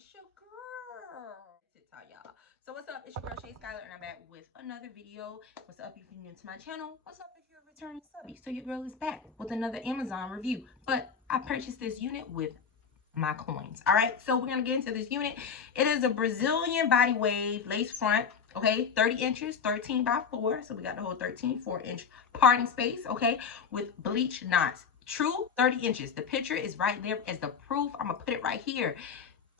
It's your girl. TikTok, y'all. So what's up? It's your girl ShaySkyler, and I'm back with another video. What's up if you're new to my channel? What's up if you're a returning subby? So your girl is back with another Amazon review. But I purchased this unit with my coins. All right, so we're gonna get into this unit. It is a Brazilian body wave lace front. Okay, 30 inches, 13 by 4. So we got the whole 13, 4-inch parting space. Okay, with bleach knots. True 30 inches. The picture is right there as the proof. I'm gonna put it right here.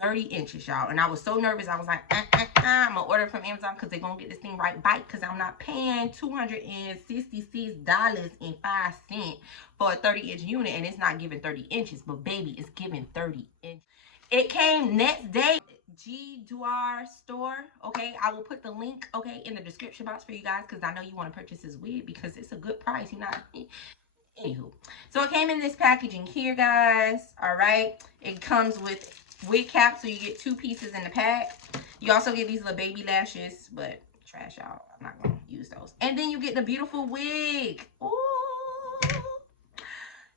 30 inches, y'all. And I was so nervous. I was like, I'm gonna order from Amazon because they're gonna get this thing right back, because I'm not paying $266.05 for a 30-inch unit, and it's not giving 30 inches, but baby, it's giving 30 inches. It came next day. G Duar store. Okay, I will put the link, okay, in the description box for you guys, because I know you want to purchase this wig because it's a good price. You're not. Anywho, so it came in this packaging here, guys. All right, it comes with wig cap, so you get 2 pieces in the pack. You also get these little baby lashes, but trash, y'all. I'm not gonna use those. And then you get the beautiful wig. Ooh,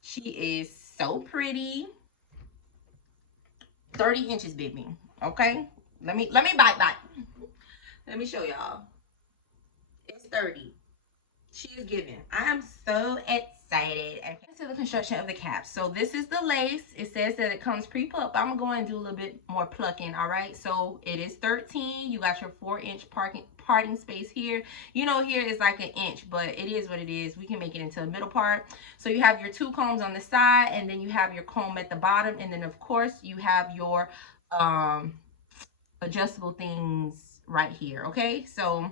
she is so pretty. 30 inches, baby. Okay, let me bite. Let me show y'all. It's 30. She is giving. I am so excited. Okay, to the construction of the cap. So this is the lace. It says that it comes pre-plucked. I'm gonna go and do a little bit more plucking. All right, so it is 13. You got your 4-inch parting space here. You know, here is like an inch, but it is what it is. We can make it into a middle part. So you have your 2 combs on the side, and then you have your comb at the bottom, and then of course you have your adjustable things right here. Okay, so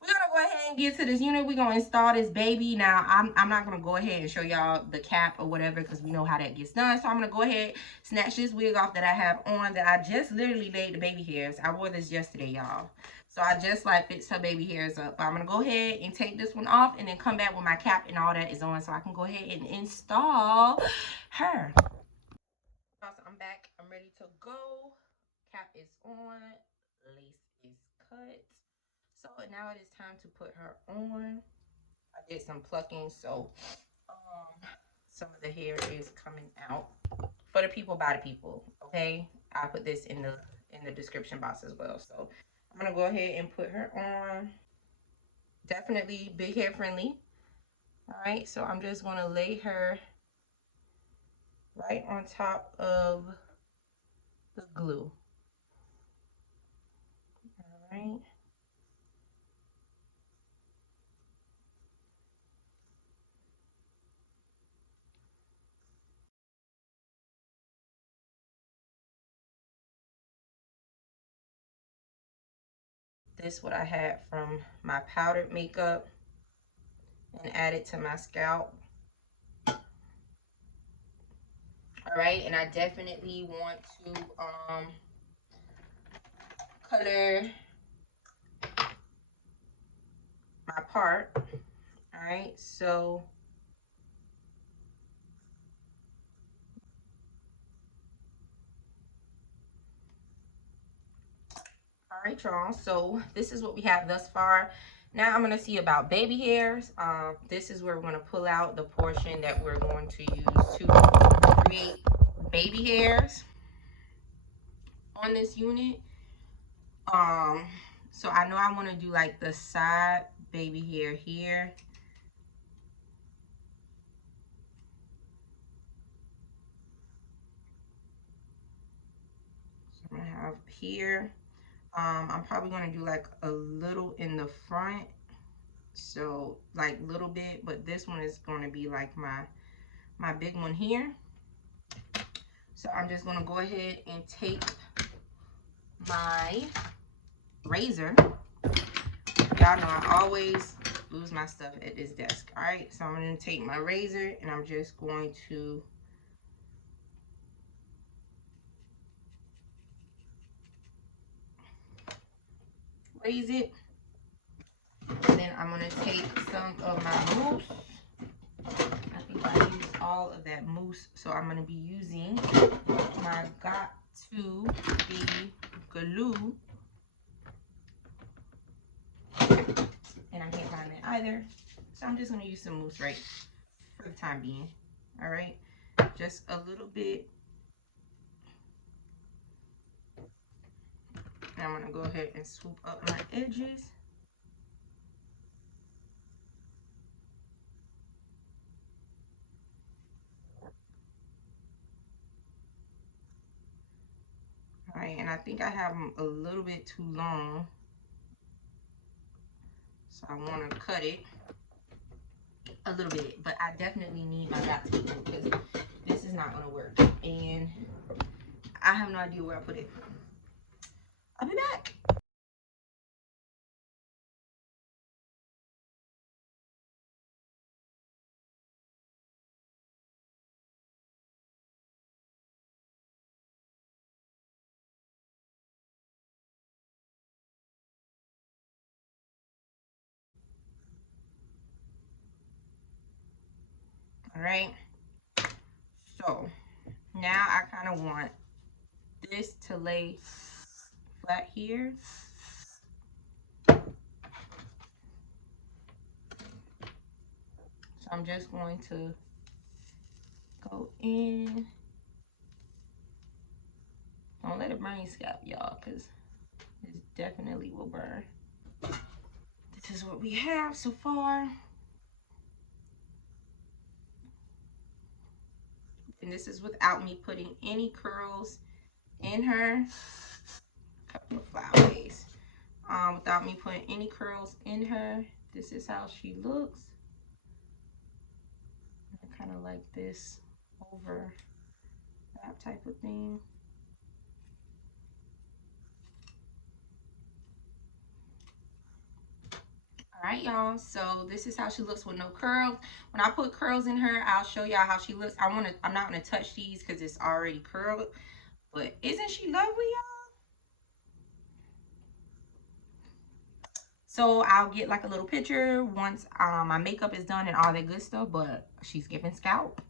we're gonna go ahead and get to this unit. We're gonna install this baby. Now, I'm not gonna go ahead and show y'all the cap or whatever, because we know how that gets done. So I'm gonna go ahead, snatch this wig off that I have on, that I just literally laid the baby hairs. I wore this yesterday, y'all. So I just like fixed her baby hairs up. But I'm gonna go ahead and take this one off, and then come back with my cap and all that is on, so I can go ahead and install her. So I'm back. I'm ready to go. Cap is on. Lace is cut. So now it is time to put her on. I did some plucking, so some of the hair is coming out. For the people by the people, okay? I'll put this in the description box as well. So I'm gonna go ahead and put her on. Definitely big hair friendly. All right, so I'm just gonna lay her right on top of the glue. All right. This what I had from my powdered makeup and added to my scalp. All right, and I definitely want to color my part. All right, so all right, y'all, so this is what we have thus far. Now I'm going to see about baby hairs. This is where we're going to pull out the portion that we're going to use to create baby hairs on this unit. So I know I want to do like the side baby hair here. So I'm going to have here. I'm probably going to do like a little in the front. So like little bit, but this one is going to be like my big one here. So I'm just going to go ahead and take my razor. Y'all know I always lose my stuff at this desk. All right, so I'm going to take my razor, and I'm just going to raise it. And then I'm going to take some of my mousse. I think I used all of that mousse, so I'm going to be using my Got To Be glue. And I can't find it either, so I'm just going to use some mousse right for the time being. All right, just a little bit I'm going to go ahead and swoop up my edges. All right, and I think I have them a little bit too long. So I want to cut it a little bit, but I definitely need my dot table because this is not going to work. And I have no idea where I put it. I'll be back. All right. So now I kind of want this to lay flat here. So I'm just going to go in. Don't let it burn your scalp, y'all, because this definitely will burn. This is what we have so far. And this is without me putting any curls in her. A couple of flyaways. Without me putting any curls in her. This is how she looks. Kind of like this over that type of thing. All right, y'all, so this is how she looks with no curls. When I put curls in her, I'll show y'all how she looks. I'm not gonna touch these because it's already curled, but isn't she lovely, y'all? So I'll get like a little picture once my makeup is done and all that good stuff, but she's giving scalp.